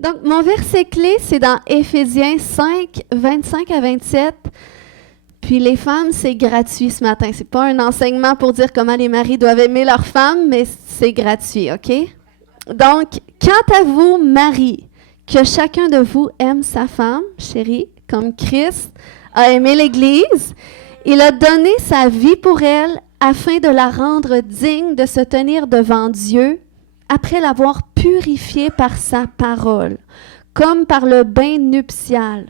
Donc, mon verset clé, c'est dans Éphésiens 5, 25 à 27. Puis les femmes, c'est gratuit ce matin. C'est pas un enseignement pour dire comment les maris doivent aimer leurs femmes, mais c'est gratuit, OK? Donc, quant à vous, maris, que chacun de vous aime sa femme, chérie, comme Christ a aimé l'Église. Il a donné sa vie pour elle afin de la rendre digne de se tenir devant Dieu après l'avoir purifiée par sa parole, comme par le bain nuptial.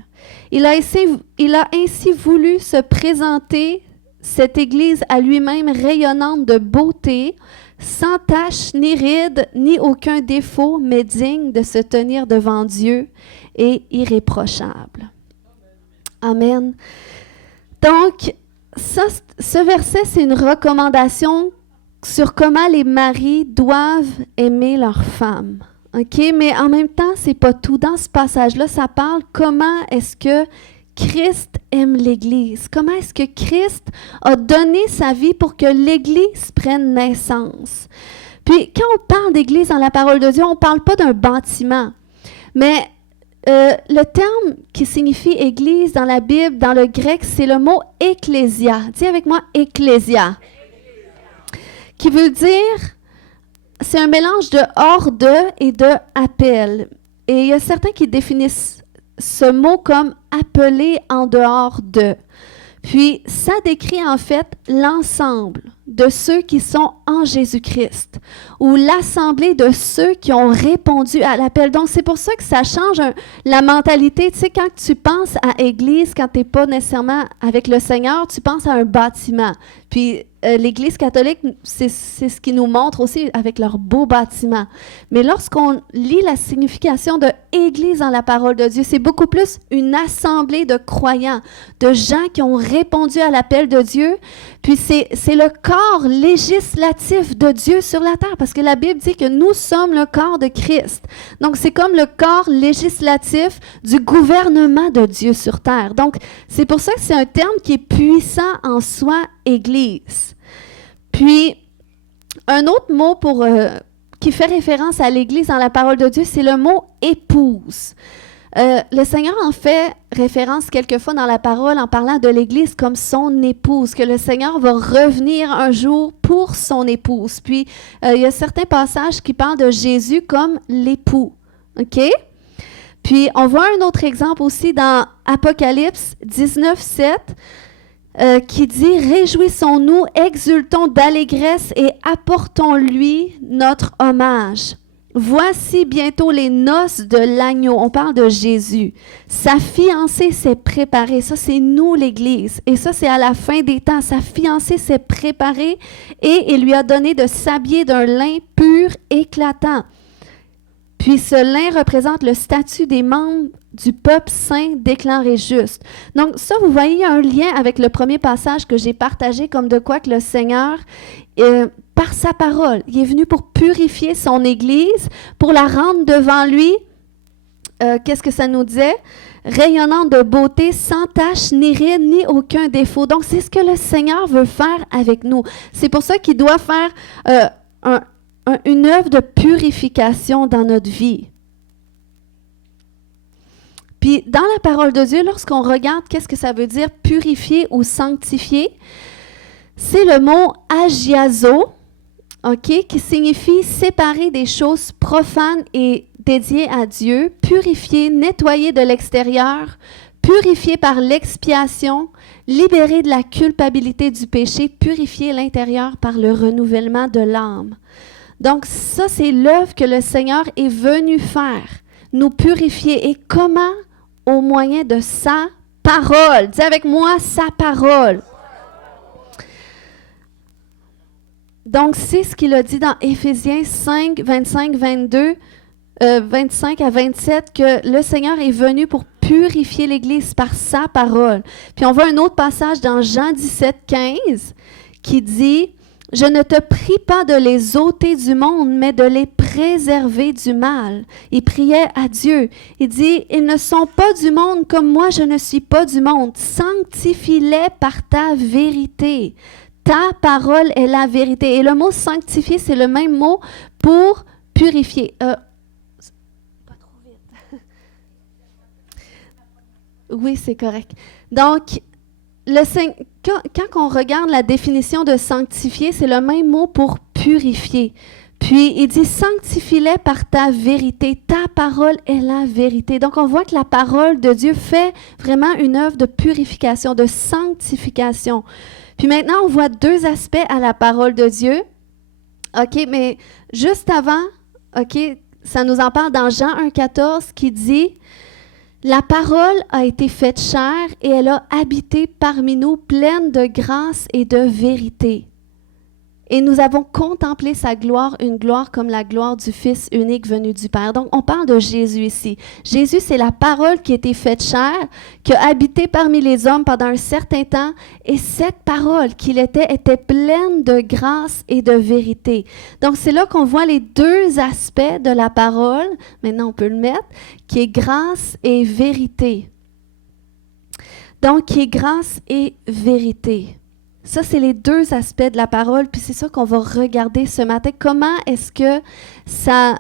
Il a ainsi voulu se présenter cette Église à lui-même rayonnante de beauté, sans tache, ni ride, ni aucun défaut, mais digne de se tenir devant Dieu et irréprochable. Amen. Donc, ce verset, c'est une recommandation sur comment les maris doivent aimer leurs femmes. OK? Mais en même temps, c'est pas tout. Dans ce passage-là, ça parle comment est-ce que Christ aime l'Église. Comment est-ce que Christ a donné sa vie pour que l'Église prenne naissance. Puis, quand on parle d'Église dans la parole de Dieu, on ne parle pas d'un bâtiment. Mais le terme qui signifie Église dans la Bible, dans le grec, c'est le mot « ecclésia ». Dis avec moi « ecclésia ». Qui veut dire, c'est un mélange de « hors de » et de « appel ». Et il y a certains qui définissent ce mot comme « appelé en dehors de ». Puis, ça décrit en fait l'ensemble de ceux qui sont en Jésus-Christ ou l'assemblée de ceux qui ont répondu à l'appel. Donc, c'est pour ça que ça change la mentalité. Tu sais, quand tu penses à Église, quand tu n'es pas nécessairement avec le Seigneur, tu penses à un bâtiment. Puis, l'Église catholique, c'est ce qui nous montre aussi avec leur beau bâtiment. Mais lorsqu'on lit la signification de Église dans la parole de Dieu, c'est beaucoup plus une assemblée de croyants, de gens qui ont répondu à l'appel de Dieu. Puis c'est le corps législatif de Dieu sur la terre, parce que la Bible dit que nous sommes le corps de Christ. Donc c'est comme le corps législatif du gouvernement de Dieu sur terre. Donc c'est pour ça que c'est un terme qui est puissant en soi, Église. Puis, un autre mot qui fait référence à l'Église dans la parole de Dieu, c'est le mot « épouse ». Le Seigneur en fait référence quelquefois dans la parole en parlant de l'Église comme son épouse, que le Seigneur va revenir un jour pour son épouse. Puis, il y a certains passages qui parlent de Jésus comme l'époux. OK? Puis, on voit un autre exemple aussi dans Apocalypse 19, 7. Qui dit « Réjouissons-nous, exultons d'allégresse et apportons-lui notre hommage. Voici bientôt les noces de l'agneau. » On parle de Jésus. Sa fiancée s'est préparée. Ça, c'est nous, l'Église. Et ça, c'est à la fin des temps. Sa fiancée s'est préparée et il lui a donné de s'habiller d'un lin pur, éclatant. Puis ce lin représente le statut des membres du peuple saint déclaré juste. Donc ça, vous voyez, il y a un lien avec le premier passage que j'ai partagé, comme de quoi que le Seigneur, par sa parole, il est venu pour purifier son Église, pour la rendre devant lui, qu'est-ce que ça nous disait? Rayonnante de beauté, sans tache, ni ride, ni aucun défaut. Donc c'est ce que le Seigneur veut faire avec nous. C'est pour ça qu'il doit faire une œuvre de purification dans notre vie. Puis, dans la parole de Dieu, lorsqu'on regarde qu'est-ce que ça veut dire purifier ou sanctifier, c'est le mot agiazo, OK, qui signifie séparer des choses profanes et dédiées à Dieu, purifier, nettoyer de l'extérieur, purifier par l'expiation, libérer de la culpabilité du péché, purifier l'intérieur par le renouvellement de l'âme. Donc, ça, c'est l'œuvre que le Seigneur est venu faire, nous purifier. Et comment? Au moyen de sa parole. Dis avec moi, sa parole. Donc, c'est ce qu'il a dit dans Éphésiens 5, 25, 22, 25 à 27, que le Seigneur est venu pour purifier l'Église par sa parole. Puis, on voit un autre passage dans Jean 17, 15, qui dit... Je ne te prie pas de les ôter du monde, mais de les préserver du mal. Il priait à Dieu. Il dit, ils ne sont pas du monde comme moi, je ne suis pas du monde. Sanctifie-les par ta vérité. Ta parole est la vérité. Et le mot sanctifier, c'est le même mot pour purifier. Pas trop vite. Oui, c'est correct. Donc, quand on regarde la définition de sanctifier, c'est le même mot pour purifier. Puis, il dit « Sanctifie-les par ta vérité. Ta parole est la vérité. » Donc, on voit que la parole de Dieu fait vraiment une œuvre de purification, de sanctification. Puis maintenant, on voit deux aspects à la parole de Dieu. OK, mais juste avant, OK, ça nous en parle dans Jean 1,14 qui dit « La parole a été faite chair et elle a habité parmi nous pleine de grâce et de vérité. » Et nous avons contemplé sa gloire, une gloire comme la gloire du Fils unique venu du Père. Donc, on parle de Jésus ici. Jésus, c'est la parole qui a été faite chair, qui a habité parmi les hommes pendant un certain temps. Et cette parole qu'il était pleine de grâce et de vérité. Donc, c'est là qu'on voit les deux aspects de la parole. Maintenant, on peut le mettre, qui est grâce et vérité. Donc, qui est grâce et vérité. Ça, c'est les deux aspects de la parole, puis c'est ça qu'on va regarder ce matin. Comment est-ce que ça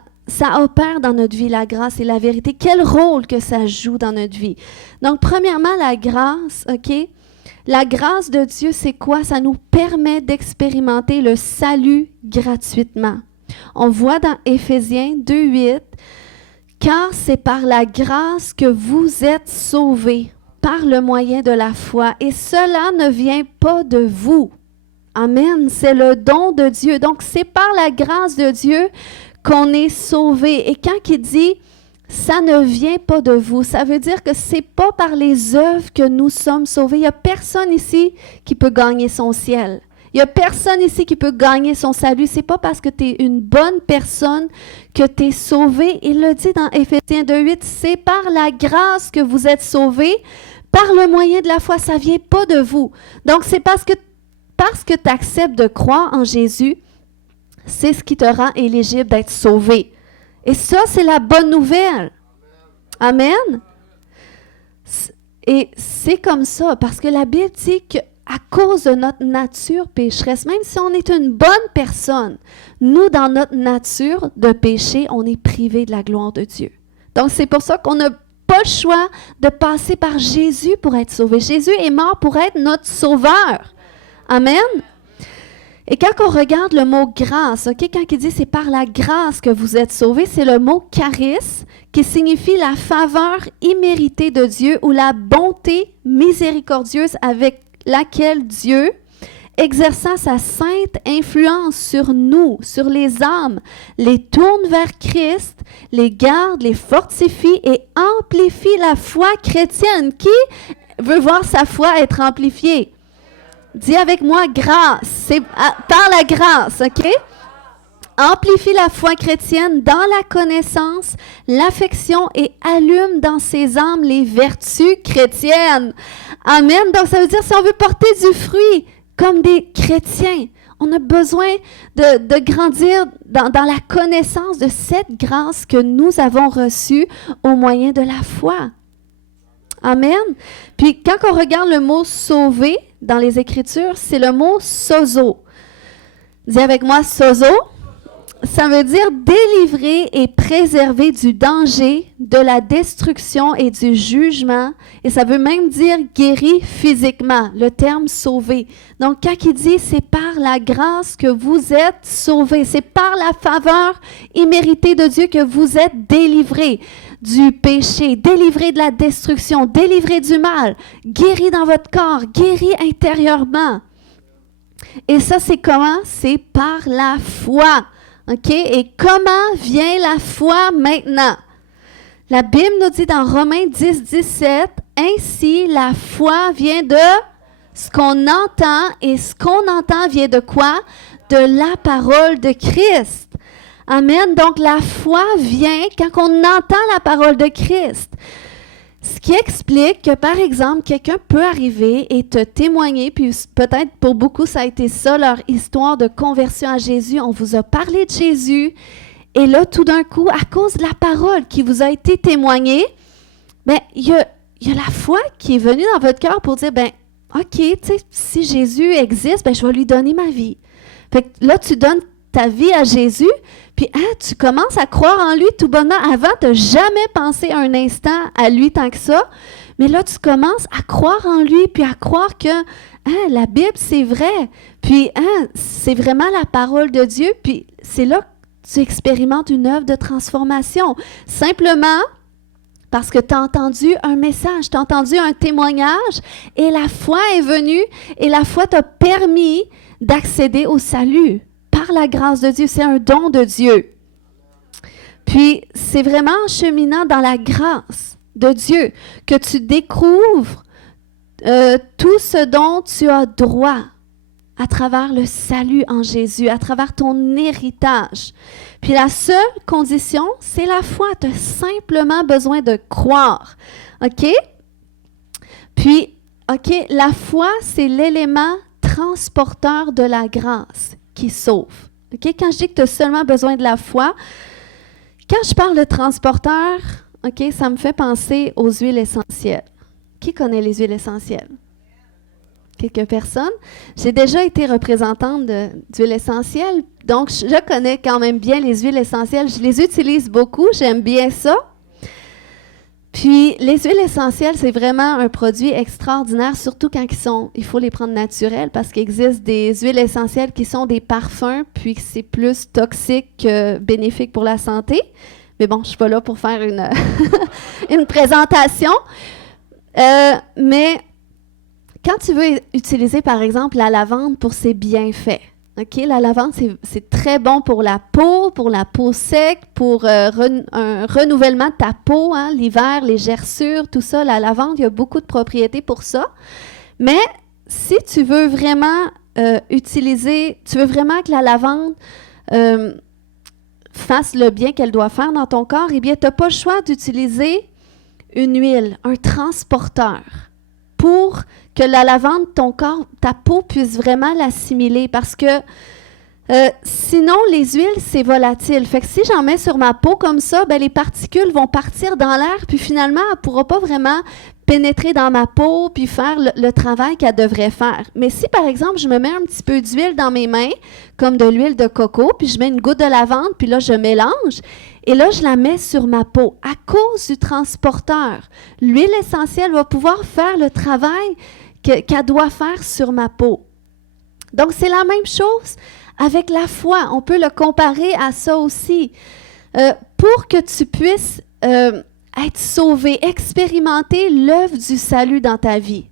opère dans notre vie, la grâce et la vérité? Quel rôle que ça joue dans notre vie? Donc, premièrement, la grâce, OK? La grâce de Dieu, c'est quoi? Ça nous permet d'expérimenter le salut gratuitement. On voit dans Éphésiens 2,8, « Car c'est par la grâce que vous êtes sauvés. » Par le moyen de la foi. Et cela ne vient pas de vous. Amen. C'est le don de Dieu. Donc, c'est par la grâce de Dieu qu'on est sauvé. Et quand il dit « ça ne vient pas de vous », ça veut dire que c'est pas par les œuvres que nous sommes sauvés. Il n'y a personne ici qui peut gagner son ciel. Il n'y a personne ici qui peut gagner son salut. Ce n'est pas parce que tu es une bonne personne que tu es sauvé. Il le dit dans Éphésiens 2,8, c'est par la grâce que vous êtes sauvés, par le moyen de la foi. Ça ne vient pas de vous. Donc, c'est parce que tu acceptes de croire en Jésus, c'est ce qui te rend éligible d'être sauvé. Et ça, c'est la bonne nouvelle. Amen. Et c'est comme ça, parce que la Bible dit que à cause de notre nature pécheresse, même si on est une bonne personne, nous, dans notre nature de péché, on est privé de la gloire de Dieu. Donc, c'est pour ça qu'on n'a pas le choix de passer par Jésus pour être sauvé. Jésus est mort pour être notre sauveur. Amen. Et quand on regarde le mot grâce, OK, quand il dit c'est par la grâce que vous êtes sauvés, c'est le mot charis qui signifie la faveur imméritée de Dieu ou la bonté miséricordieuse avec laquelle Dieu, exerçant sa sainte influence sur nous, sur les âmes, les tourne vers Christ, les garde, les fortifie et amplifie la foi chrétienne. Qui veut voir sa foi être amplifiée? Dis avec moi grâce. C'est par la grâce, OK? Amplifie la foi chrétienne dans la connaissance, l'affection et allume dans ses âmes les vertus chrétiennes. Amen. Donc, ça veut dire si on veut porter du fruit comme des chrétiens, on a besoin de grandir dans la connaissance de cette grâce que nous avons reçue au moyen de la foi. Amen. Puis, quand on regarde le mot « sauver » dans les Écritures, c'est le mot « sozo ». Dis avec moi « sozo ». Ça veut dire délivrer et préserver du danger, de la destruction et du jugement. Et ça veut même dire guéri physiquement, le terme sauvé. Donc, quand il dit c'est par la grâce que vous êtes sauvés, c'est par la faveur imméritée de Dieu que vous êtes délivrés du péché, délivrés de la destruction, délivrés du mal, guéris dans votre corps, guéris intérieurement. Et ça, c'est comment? C'est par la foi. OK? Et comment vient la foi maintenant? La Bible nous dit dans Romains 10, 17, « Ainsi, la foi vient de ce qu'on entend, et ce qu'on entend vient de quoi? De la parole de Christ. » Amen. Donc, la foi vient quand on entend la parole de Christ. Ce qui explique que, par exemple, quelqu'un peut arriver et te témoigner, puis peut-être pour beaucoup, ça a été ça, leur histoire de conversion à Jésus. On vous a parlé de Jésus, et là, tout d'un coup, à cause de la parole qui vous a été témoignée, bien, il y a la foi qui est venue dans votre cœur pour dire, bien, OK, tu sais, si Jésus existe, bien, je vais lui donner ma vie. Fait que là, tu donnes ta vie à Jésus, puis tu commences à croire en lui tout bonnement. Avant, tu n'as jamais pensé un instant à lui tant que ça, Mais là, tu commences à croire en lui, puis à croire que la Bible, c'est vrai. Puis c'est vraiment la parole de Dieu. Puis c'est là que tu expérimentes une œuvre de transformation. Simplement parce que tu as entendu un message, tu as entendu un témoignage, et la foi est venue, et la foi t'a permis d'accéder au salut par la grâce de Dieu. C'est un don de Dieu. Puis, c'est vraiment en cheminant dans la grâce de Dieu que tu découvres tout ce dont tu as droit à travers le salut en Jésus, à travers ton héritage. Puis la seule condition, c'est la foi. Tu as simplement besoin de croire. OK? Puis, OK, la foi, c'est l'élément transporteur de la grâce qui sauve. OK? Quand je dis que tu as seulement besoin de la foi, quand je parle de transporteur, OK, ça me fait penser aux huiles essentielles. Qui connaît les huiles essentielles? Quelques personnes. J'ai déjà été représentante d'huiles essentielles, donc je connais quand même bien les huiles essentielles. Je les utilise beaucoup, j'aime bien ça. Puis, les huiles essentielles, c'est vraiment un produit extraordinaire, surtout quand il faut les prendre naturels, parce qu'il existe des huiles essentielles qui sont des parfums, puis c'est plus toxique que bénéfique pour la santé. Mais bon, je ne suis pas là pour faire une présentation. Mais quand tu veux utiliser, par exemple, la lavande pour ses bienfaits, OK? La lavande, c'est très bon pour la peau sec, pour un renouvellement de ta peau, hein, l'hiver, les gerçures, tout ça. La lavande, il y a beaucoup de propriétés pour ça. Mais si tu veux vraiment tu veux vraiment que la lavande fasse le bien qu'elle doit faire dans ton corps, eh bien, tu n'as pas le choix d'utiliser une huile, un transporteur, pour que la lavande, ton corps, ta peau puisse vraiment l'assimiler. Parce que sinon, les huiles, c'est volatile. Fait que si j'en mets sur ma peau comme ça, ben, les particules vont partir dans l'air, puis finalement, elle ne pourra pas vraiment pénétrer dans ma peau puis faire le travail qu'elle devrait faire. Mais si, par exemple, je me mets un petit peu d'huile dans mes mains, comme de l'huile de coco, puis je mets une goutte de lavande, puis là, je mélange, et là, je la mets sur ma peau. À cause du transporteur, l'huile essentielle va pouvoir faire le travail qu'elle doit faire sur ma peau. Donc, c'est la même chose avec la foi. On peut le comparer à ça aussi. Pour que tu puisses être sauvé, expérimenter l'œuvre du salut dans ta vie,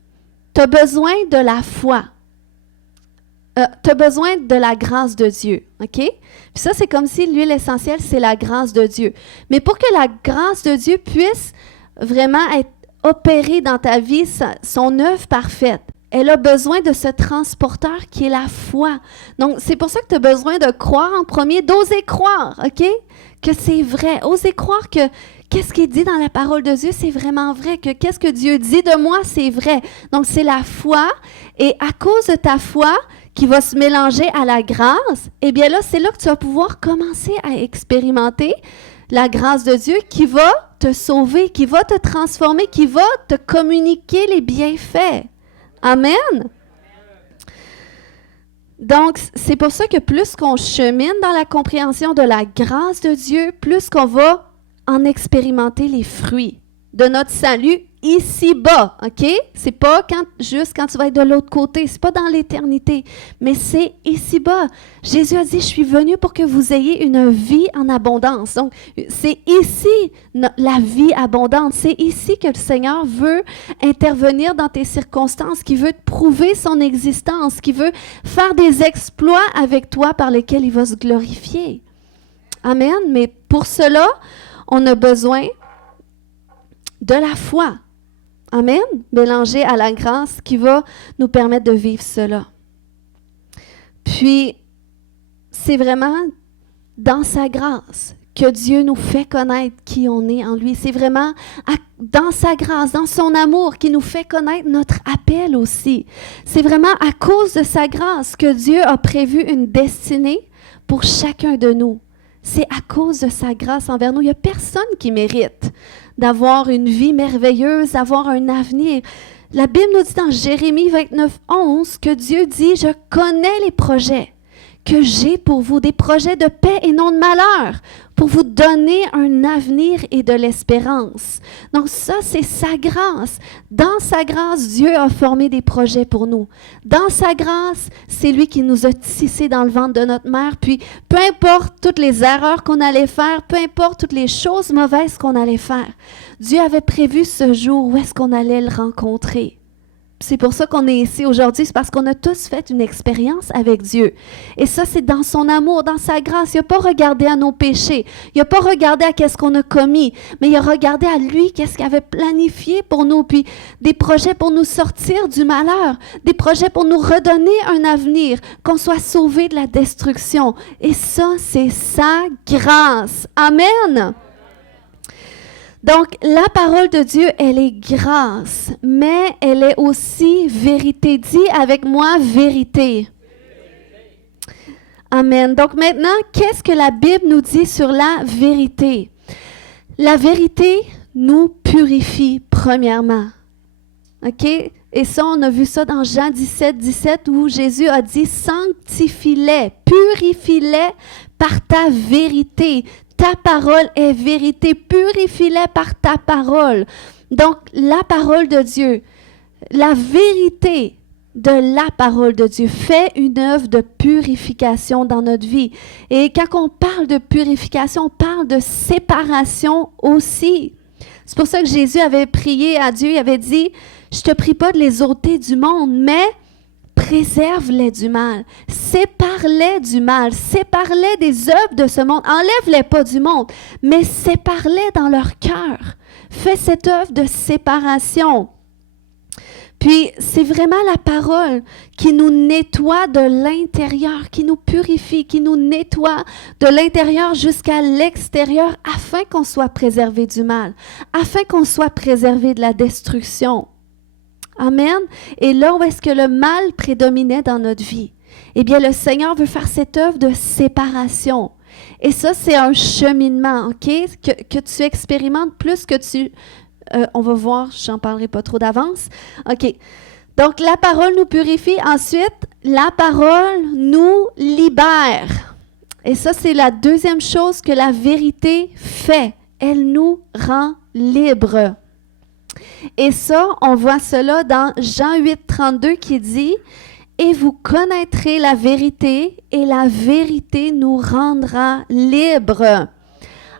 tu as besoin de la foi. Tu as besoin de la grâce de Dieu, OK? Puis ça, c'est comme si l'huile essentielle, c'est la grâce de Dieu. Mais pour que la grâce de Dieu puisse vraiment être opérée dans ta vie, son œuvre parfaite, elle a besoin de ce transporteur qui est la foi. Donc, c'est pour ça que tu as besoin de croire en premier, d'oser croire, OK? Que c'est vrai. Oser croire que qu'est-ce qui est dit dans la parole de Dieu, c'est vraiment vrai. Que qu'est-ce que Dieu dit de moi, c'est vrai. Donc, c'est la foi. Et à cause de ta foi qui va se mélanger à la grâce, eh bien là, c'est là que tu vas pouvoir commencer à expérimenter la grâce de Dieu qui va te sauver, qui va te transformer, qui va te communiquer les bienfaits. Amen. Donc, c'est pour ça que plus qu'on chemine dans la compréhension de la grâce de Dieu, plus qu'on va en expérimenter les fruits de notre salut ici-bas, OK? C'est pas juste quand tu vas être de l'autre côté, c'est pas dans l'éternité, mais c'est ici-bas. Jésus a dit, je suis venu pour que vous ayez une vie en abondance. Donc, c'est ici la vie abondante. C'est ici que le Seigneur veut intervenir dans tes circonstances, qui veut te prouver son existence, qui veut faire des exploits avec toi par lesquels il va se glorifier. Amen. Mais pour cela, on a besoin de la foi. Amen. Mélangée à la grâce qui va nous permettre de vivre cela. Puis, c'est vraiment dans sa grâce que Dieu nous fait connaître qui on est en lui. C'est vraiment dans sa grâce, dans son amour qui nous fait connaître notre appel aussi. C'est vraiment à cause de sa grâce que Dieu a prévu une destinée pour chacun de nous. C'est à cause de sa grâce envers nous. Il n'y a personne qui mérite d'avoir une vie merveilleuse, d'avoir un avenir. La Bible nous dit dans Jérémie 29, 11 que Dieu dit « Je connais les projets que j'ai pour vous, des projets de paix et non de malheur, pour vous donner un avenir et de l'espérance. Donc ça, c'est sa grâce. Dans sa grâce, Dieu a formé des projets pour nous. Dans sa grâce, c'est lui qui nous a tissés dans le ventre de notre mère. Puis, peu importe toutes les erreurs qu'on allait faire, peu importe toutes les choses mauvaises qu'on allait faire, Dieu avait prévu ce jour où est-ce qu'on allait le rencontrer. C'est pour ça qu'on est ici aujourd'hui, c'est parce qu'on a tous fait une expérience avec Dieu. Et ça, c'est dans son amour, dans sa grâce. Il n'a pas regardé à nos péchés, il n'a pas regardé à qu'est-ce qu'on a commis, mais il a regardé à lui, qu'est-ce qu'il avait planifié pour nous, puis des projets pour nous sortir du malheur, des projets pour nous redonner un avenir, qu'on soit sauvés de la destruction. Et ça, c'est sa grâce. Amen! Donc, la parole de Dieu, elle est grâce, mais elle est aussi vérité. Dis avec moi, vérité. Amen. Donc maintenant, qu'est-ce que la Bible nous dit sur la vérité? La vérité nous purifie, premièrement. OK? Et ça, on a vu ça dans Jean 17 où Jésus a dit « Sanctifie-les, purifie-les par ta vérité. » Ta parole est vérité. Purifie-les par ta parole. Donc, la parole de Dieu, la vérité de la parole de Dieu fait une œuvre de purification dans notre vie. Et quand on parle de purification, on parle de séparation aussi. C'est pour ça que Jésus avait prié à Dieu. Il avait dit, « Je ne te prie pas de les ôter du monde, mais... » préserve-les du mal, sépare-les du mal, sépare-les des œuvres de ce monde, enlève-les pas du monde, mais sépare-les dans leur cœur. Fais cette œuvre de séparation. Puis, c'est vraiment la parole qui nous nettoie de l'intérieur, qui nous purifie, qui nous nettoie de l'intérieur jusqu'à l'extérieur afin qu'on soit préservé du mal, afin qu'on soit préservé de la destruction. Amen. Et là où est-ce que le mal prédominait dans notre vie? Eh bien, le Seigneur veut faire cette œuvre de séparation. Et ça, c'est un cheminement, OK? Que tu expérimentes plus que tu... on va voir, j'en parlerai pas trop d'avance. OK. Donc, la parole nous purifie. Ensuite, la parole nous libère. Et ça, c'est la deuxième chose que la vérité fait. Elle nous rend libres. Et ça, on voit cela dans Jean 8, 32 qui dit « Et vous connaîtrez la vérité, et la vérité nous rendra libres. »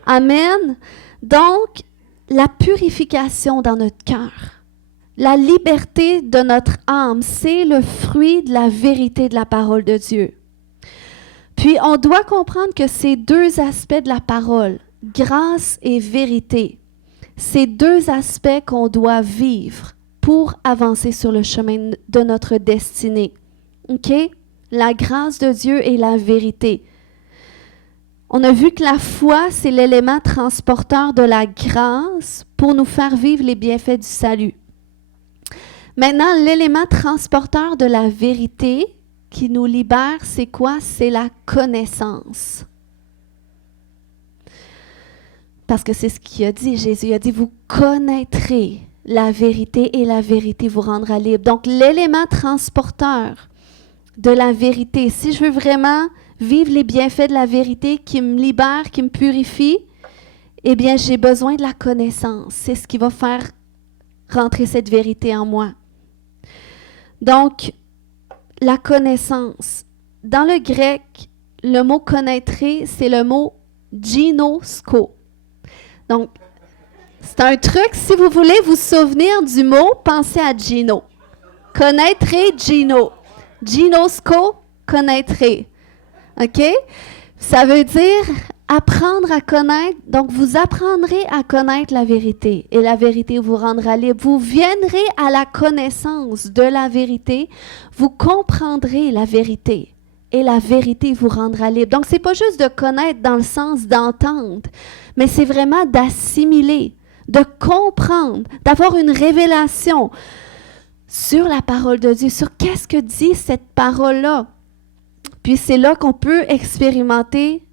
Amen. Donc, la purification dans notre cœur, la liberté de notre âme, c'est le fruit de la vérité de la parole de Dieu. Puis, on doit comprendre que ces deux aspects de la parole, grâce et vérité, c'est deux aspects qu'on doit vivre pour avancer sur le chemin de notre destinée. OK? La grâce de Dieu et la vérité. On a vu que la foi, c'est l'élément transporteur de la grâce pour nous faire vivre les bienfaits du salut. Maintenant, l'élément transporteur de la vérité qui nous libère, c'est quoi? C'est la connaissance. Parce que c'est ce qu'il a dit, Jésus a dit, vous connaîtrez la vérité et la vérité vous rendra libre. Donc, l'élément transporteur de la vérité, si je veux vraiment vivre les bienfaits de la vérité qui me libère, qui me purifie, eh bien, j'ai besoin de la connaissance. C'est ce qui va faire rentrer cette vérité en moi. Donc, la connaissance. Dans le grec, le mot connaîtrez, c'est le mot ginosko. Donc, c'est un truc, si vous voulez vous souvenir du mot, pensez à Gino. Connaîtrez Gino. Ginosko, connaîtrez. OK? Ça veut dire apprendre à connaître. Donc, vous apprendrez à connaître la vérité et la vérité vous rendra libre. Vous viendrez à la connaissance de la vérité. Vous comprendrez la vérité. Et la vérité vous rendra libre. Donc, ce n'est pas juste de connaître dans le sens d'entendre, mais c'est vraiment d'assimiler, de comprendre, d'avoir une révélation sur la parole de Dieu, sur qu'est-ce que dit cette parole-là. Puis c'est là qu'on peut expérimenter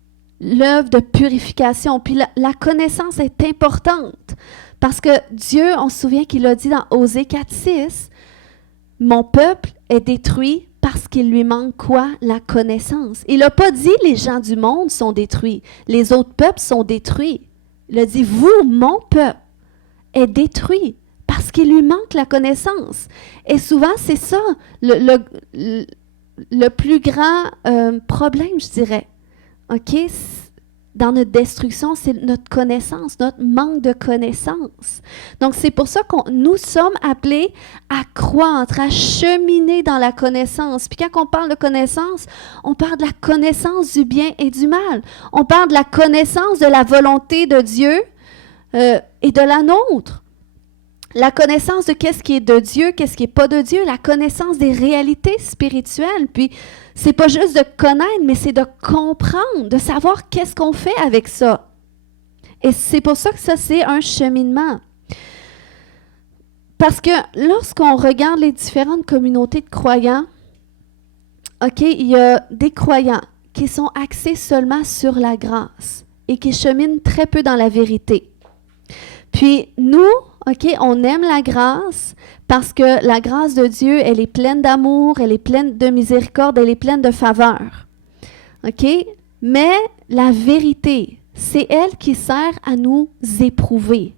l'œuvre de purification. Puis la connaissance est importante parce que Dieu, on se souvient qu'il a dit dans Osée 4:6, « Mon peuple est détruit Parce qu'il lui manque quoi? La connaissance. Il n'a pas dit les gens du monde sont détruits, les autres peuples sont détruits. Il a dit, vous, mon peuple, est détruit parce qu'il lui manque la connaissance. Et souvent, c'est ça le plus grand problème, je dirais. OK? Dans notre destruction, c'est notre connaissance, notre manque de connaissance. Donc, c'est pour ça que nous sommes appelés à croître, à cheminer dans la connaissance. Puis quand on parle de connaissance, on parle de la connaissance du bien et du mal. On parle de la connaissance de la volonté de Dieu et de la nôtre. La connaissance de qu'est-ce qui est de Dieu, qu'est-ce qui n'est pas de Dieu, la connaissance des réalités spirituelles. Puis, c'est pas juste de connaître, mais c'est de comprendre, de savoir qu'est-ce qu'on fait avec ça. Et c'est pour ça que ça, c'est un cheminement. Parce que lorsqu'on regarde les différentes communautés de croyants, OK, il y a des croyants qui sont axés seulement sur la grâce et qui cheminent très peu dans la vérité. Puis, nous, OK, on aime la grâce parce que la grâce de Dieu, elle est pleine d'amour, elle est pleine de miséricorde, elle est pleine de faveur. OK? Mais la vérité, c'est elle qui sert à nous éprouver,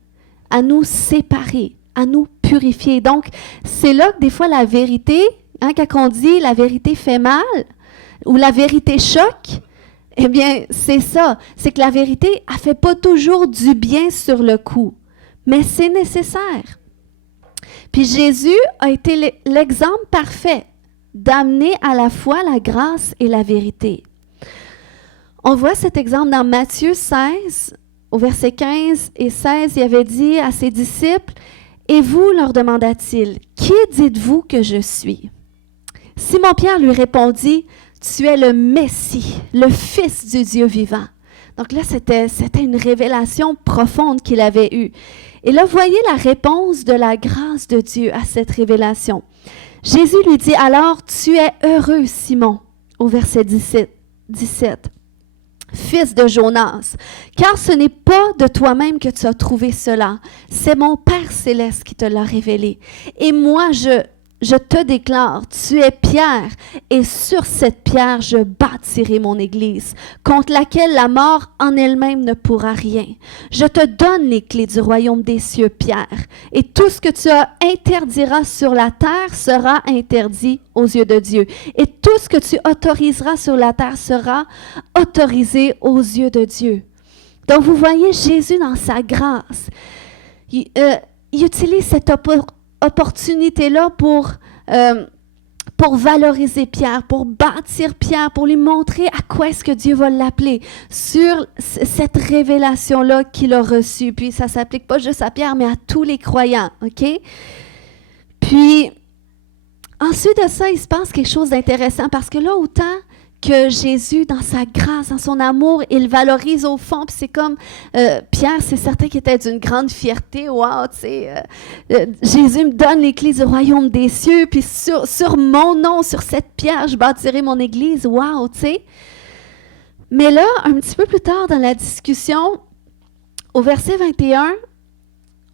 à nous séparer, à nous purifier. Donc, c'est là que des fois la vérité, quand on dit la vérité fait mal ou la vérité choque, eh bien, c'est ça. C'est que la vérité, elle ne fait pas toujours du bien sur le coup. Mais c'est nécessaire. Puis Jésus a été l'exemple parfait d'amener à la fois la grâce et la vérité. On voit cet exemple dans Matthieu 16, au verset 15 et 16, il avait dit à ses disciples, « Et vous, leur demanda-t-il, qui dites-vous que je suis? » Simon-Pierre lui répondit, « Tu es le Messie, le Fils du Dieu vivant. » Donc là, c'était une révélation profonde qu'il avait eue. Et là, voyez la réponse de la grâce de Dieu à cette révélation. Jésus lui dit, « Alors, tu es heureux, Simon, au verset 17, fils de Jonas, car ce n'est pas de toi-même que tu as trouvé cela, c'est mon Père céleste qui te l'a révélé. Et moi, je te déclare, tu es Pierre, et sur cette pierre, je bâtirai mon église, contre laquelle la mort en elle-même ne pourra rien. Je te donne les clés du royaume des cieux, Pierre, et tout ce que tu interdiras sur la terre sera interdit aux yeux de Dieu, et tout ce que tu autoriseras sur la terre sera autorisé aux yeux de Dieu. » Donc, vous voyez Jésus dans sa grâce. Il utilise cette opportunité-là pour valoriser Pierre, pour bâtir Pierre, pour lui montrer à quoi est-ce que Dieu va l'appeler sur cette révélation-là qu'il a reçue. Puis ça ne s'applique pas juste à Pierre, mais à tous les croyants, OK? Puis, ensuite de ça, il se passe quelque chose d'intéressant parce que là, autant que Jésus, dans sa grâce, dans son amour, il valorise au fond. Puis c'est comme Pierre, c'est certain qu'il était d'une grande fierté. Wow, tu sais, Jésus me donne les clés du royaume des cieux. Puis sur mon nom, sur cette pierre, je bâtirai mon église. Wow, tu sais. Mais là, un petit peu plus tard dans la discussion, au verset 21,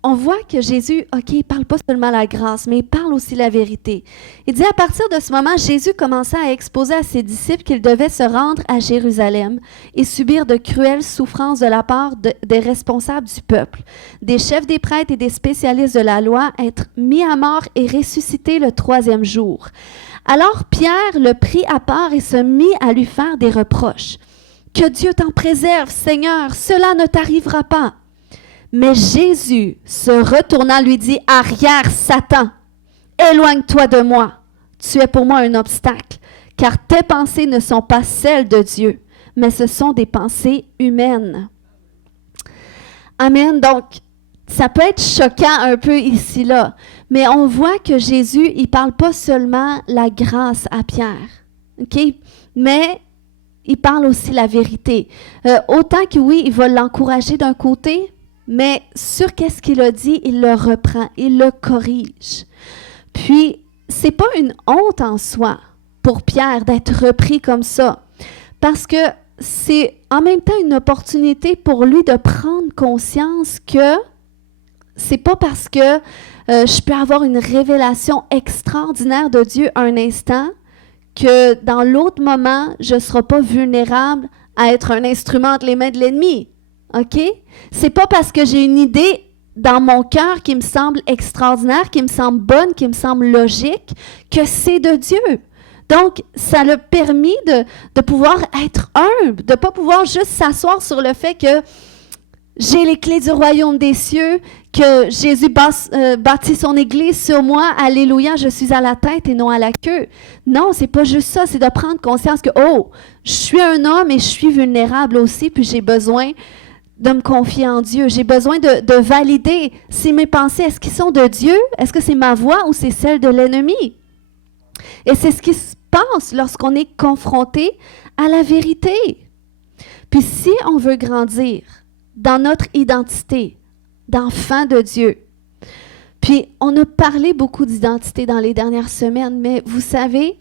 on voit que Jésus, OK, il ne parle pas seulement la grâce, mais il parle aussi la vérité. Il dit, à partir de ce moment, Jésus commença à exposer à ses disciples qu'ils devaient se rendre à Jérusalem et subir de cruelles souffrances de la part des responsables du peuple, des chefs des prêtres et des spécialistes de la loi, être mis à mort et ressuscités le 3e jour. Alors Pierre le prit à part et se mit à lui faire des reproches. « Que Dieu t'en préserve, Seigneur, cela ne t'arrivera pas. » Mais Jésus, se retournant, lui dit, « Arrière, Satan, éloigne-toi de moi. Tu es pour moi un obstacle, car tes pensées ne sont pas celles de Dieu, mais ce sont des pensées humaines. » Amen. Donc, ça peut être choquant un peu ici, là, mais on voit que Jésus, il ne parle pas seulement la grâce à Pierre, OK? Mais il parle aussi la vérité. Autant que oui, il va l'encourager d'un côté, mais sur qu'est-ce qu'il a dit, il le reprend, il le corrige. Puis, c'est pas une honte en soi pour Pierre d'être repris comme ça, parce que c'est en même temps une opportunité pour lui de prendre conscience que c'est pas parce que je peux avoir une révélation extraordinaire de Dieu un instant que dans l'autre moment, je ne serai pas vulnérable à être un instrument entre les mains de l'ennemi. OK? C'est pas parce que j'ai une idée dans mon cœur qui me semble extraordinaire, qui me semble bonne, qui me semble logique, que c'est de Dieu. Donc, ça l'a permis de pouvoir être humble, de ne pas pouvoir juste s'asseoir sur le fait que j'ai les clés du royaume des cieux, que Jésus bâtit son Église sur moi, alléluia, je suis à la tête et non à la queue. Non, c'est pas juste ça, c'est de prendre conscience que, oh, je suis un homme et je suis vulnérable aussi, puis j'ai besoin de me confier en Dieu. J'ai besoin de valider si mes pensées, est-ce qu'ils sont de Dieu? Est-ce que c'est ma voix ou c'est celle de l'ennemi? Et c'est ce qui se passe lorsqu'on est confronté à la vérité. Puis si on veut grandir dans notre identité d'enfant de Dieu, puis on a parlé beaucoup d'identité dans les dernières semaines, mais vous savez,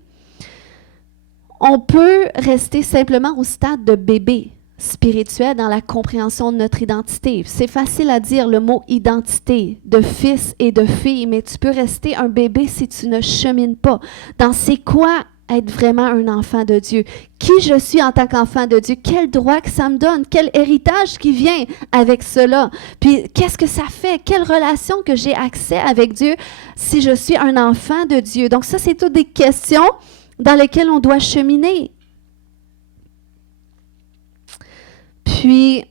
on peut rester simplement au stade de bébé spirituel dans la compréhension de notre identité. C'est facile à dire le mot identité de fils et de fille, mais tu peux rester un bébé si tu ne chemines pas dans c'est quoi être vraiment un enfant de Dieu. Qui je suis en tant qu'enfant de Dieu? Quel droit que ça me donne? Quel héritage qui vient avec cela? Puis qu'est-ce que ça fait? Quelle relation que j'ai accès avec Dieu si je suis un enfant de Dieu? Donc ça, c'est toutes des questions dans lesquelles on doit cheminer. Puis,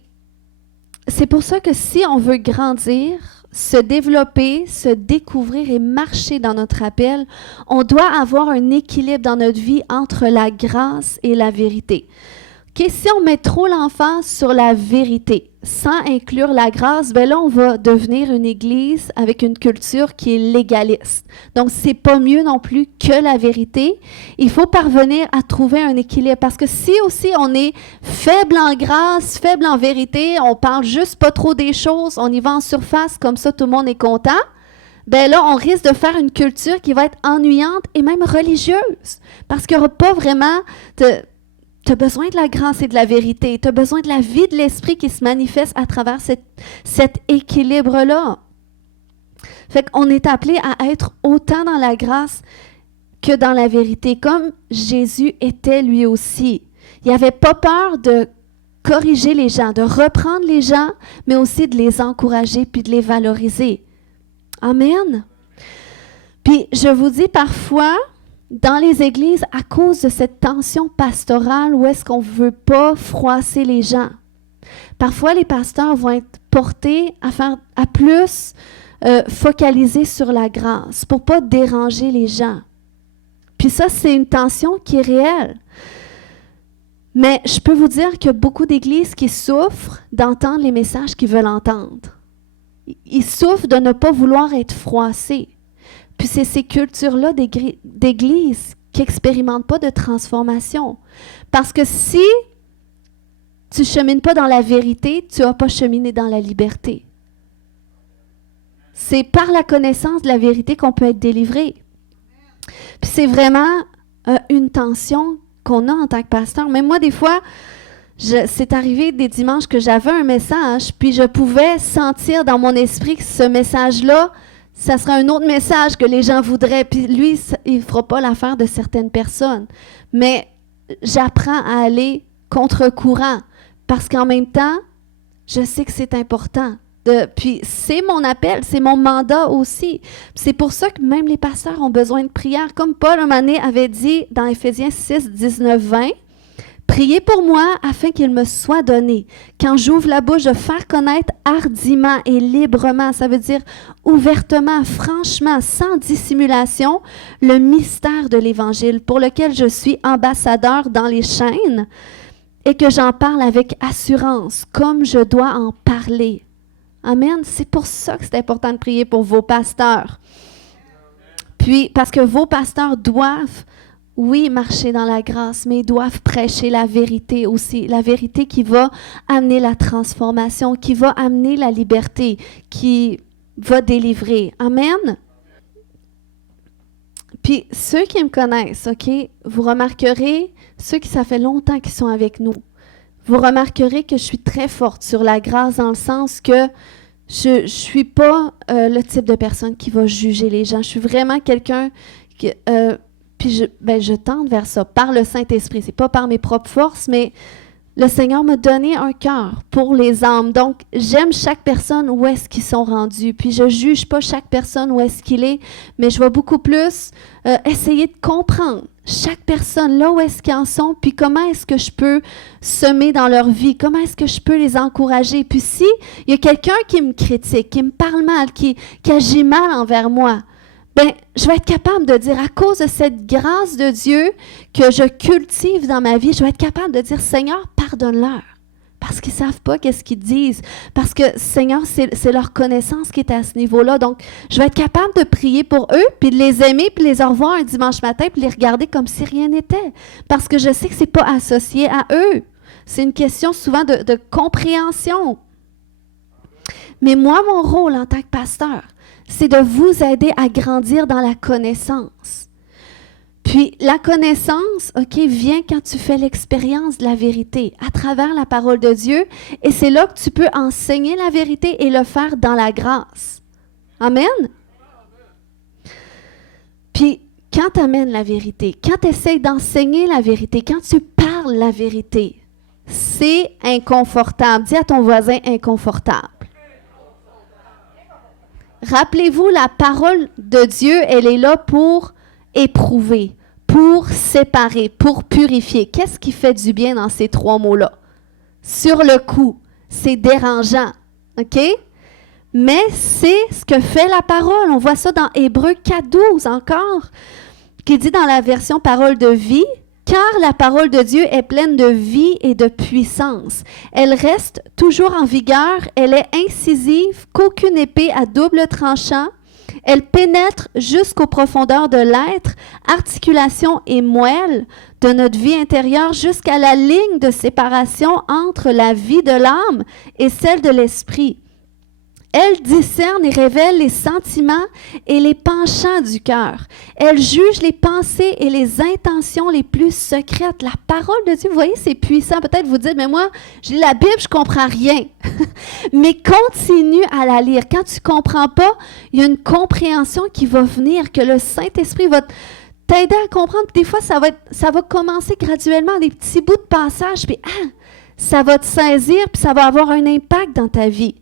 c'est pour ça que si on veut grandir, se développer, se découvrir et marcher dans notre appel, on doit avoir un équilibre dans notre vie entre la grâce et la vérité. Okay, si on met trop l'emphase sur la vérité, sans inclure la grâce, ben là, on va devenir une église avec une culture qui est légaliste. Donc, c'est pas mieux non plus que la vérité. Il faut parvenir à trouver un équilibre parce que si aussi on est faible en grâce, faible en vérité, on parle juste pas trop des choses, on y va en surface, comme ça tout le monde est content, ben là, on risque de faire une culture qui va être ennuyante et même religieuse parce qu'il n'y aura pas vraiment de... Tu as besoin de la grâce et de la vérité. Tu as besoin de la vie de l'esprit qui se manifeste à travers cet équilibre-là. Fait qu'on est appelé à être autant dans la grâce que dans la vérité, comme Jésus était lui aussi. Il n'avait pas peur de corriger les gens, de reprendre les gens, mais aussi de les encourager puis de les valoriser. Amen. Puis je vous dis parfois, dans les églises, à cause de cette tension pastorale où est-ce qu'on ne veut pas froisser les gens. Parfois, les pasteurs vont être portés à plus focaliser sur la grâce pour ne pas déranger les gens. Puis ça, c'est une tension qui est réelle. Mais je peux vous dire qu'il y a beaucoup d'églises qui souffrent d'entendre les messages qu'ils veulent entendre. Ils souffrent de ne pas vouloir être froissés. Puis c'est ces cultures-là d'église qui n'expérimentent pas de transformation. Parce que si tu ne chemines pas dans la vérité, tu ne vas pas cheminer dans la liberté. C'est par la connaissance de la vérité qu'on peut être délivré. Puis c'est vraiment une tension qu'on a en tant que pasteur. Même moi, des fois, c'est arrivé des dimanches que j'avais un message, puis je pouvais sentir dans mon esprit que ce message-là, ça sera un autre message que les gens voudraient. Puis lui, il ne fera pas l'affaire de certaines personnes. Mais j'apprends à aller contre-courant parce qu'en même temps, je sais que c'est important. Puis c'est mon appel, c'est mon mandat aussi. C'est pour ça que même les pasteurs ont besoin de prière. Comme Paul, un moment donné, avait dit dans Éphésiens 6, 19, 20, « Priez pour moi afin qu'il me soit donné, quand j'ouvre la bouche, de faire connaître hardiment et librement, ça veut dire ouvertement, franchement, sans dissimulation, le mystère de l'Évangile pour lequel je suis ambassadeur dans les chaînes et que j'en parle avec assurance, comme je dois en parler. » Amen. C'est pour ça que c'est important de prier pour vos pasteurs. Puis, parce que vos pasteurs doivent, oui, marcher dans la grâce, mais ils doivent prêcher la vérité aussi. La vérité qui va amener la transformation, qui va amener la liberté, qui va délivrer. Amen. Puis, ceux qui me connaissent, OK, vous remarquerez, ceux qui ça fait longtemps qu'ils sont avec nous, vous remarquerez que je suis très forte sur la grâce dans le sens que je ne suis pas le type de personne qui va juger les gens. Je suis vraiment quelqu'un qui... puis je tente vers ça, par le Saint-Esprit. C'est pas par mes propres forces, mais le Seigneur m'a donné un cœur pour les âmes. Donc, j'aime chaque personne où est-ce qu'ils sont rendus. Puis, je juge pas chaque personne où est-ce qu'il est, mais je vais beaucoup plus essayer de comprendre chaque personne, là où est-ce qu'ils en sont, puis comment est-ce que je peux semer dans leur vie, comment est-ce que je peux les encourager. Puis, si il y a quelqu'un qui me critique, qui me parle mal, qui agit mal envers moi, ben, je vais être capable de dire, à cause de cette grâce de Dieu que je cultive dans ma vie, je vais être capable de dire, Seigneur, pardonne-leur. Parce qu'ils ne savent pas qu'est-ce qu'ils disent. Parce que, Seigneur, c'est leur connaissance qui est à ce niveau-là. Donc, je vais être capable de prier pour eux, puis de les aimer, puis de les revoir un dimanche matin, puis de les regarder comme si rien n'était. Parce que je sais que ce n'est pas associé à eux. C'est une question souvent de compréhension. Mais moi, mon rôle en tant que pasteur, c'est de vous aider à grandir dans la connaissance. Puis la connaissance, vient quand tu fais l'expérience de la vérité à travers la parole de Dieu. Et c'est là que tu peux enseigner la vérité et le faire dans la grâce. Amen? Puis quand tu amènes la vérité, quand tu essaies d'enseigner la vérité, quand tu parles la vérité, c'est inconfortable. Dis à ton voisin inconfortable. Rappelez-vous, la parole de Dieu, elle est là pour éprouver, pour séparer, pour purifier. Qu'est-ce qui fait du bien dans ces trois mots-là? Sur le coup, c'est dérangeant, OK? Mais c'est ce que fait la parole. On voit ça dans Hébreux 4:12 encore, qui dit dans la version parole de vie, car la parole de Dieu est pleine de vie et de puissance. Elle reste toujours en vigueur, elle est incisive qu'aucune épée à double tranchant. Elle pénètre jusqu'aux profondeurs de l'être, articulation et moelle de notre vie intérieure jusqu'à la ligne de séparation entre la vie de l'âme et celle de l'esprit. Elle discerne et révèle les sentiments et les penchants du cœur. Elle juge les pensées et les intentions les plus secrètes. La parole de Dieu, vous voyez, c'est puissant. Peut-être vous dites, mais moi, je lis la Bible, je ne comprends rien. Mais continue à la lire. Quand tu ne comprends pas, il y a une compréhension qui va venir, que le Saint-Esprit va t'aider à comprendre. Des fois, ça va commencer graduellement, des petits bouts de passage, puis ça va te saisir, puis ça va avoir un impact dans ta vie.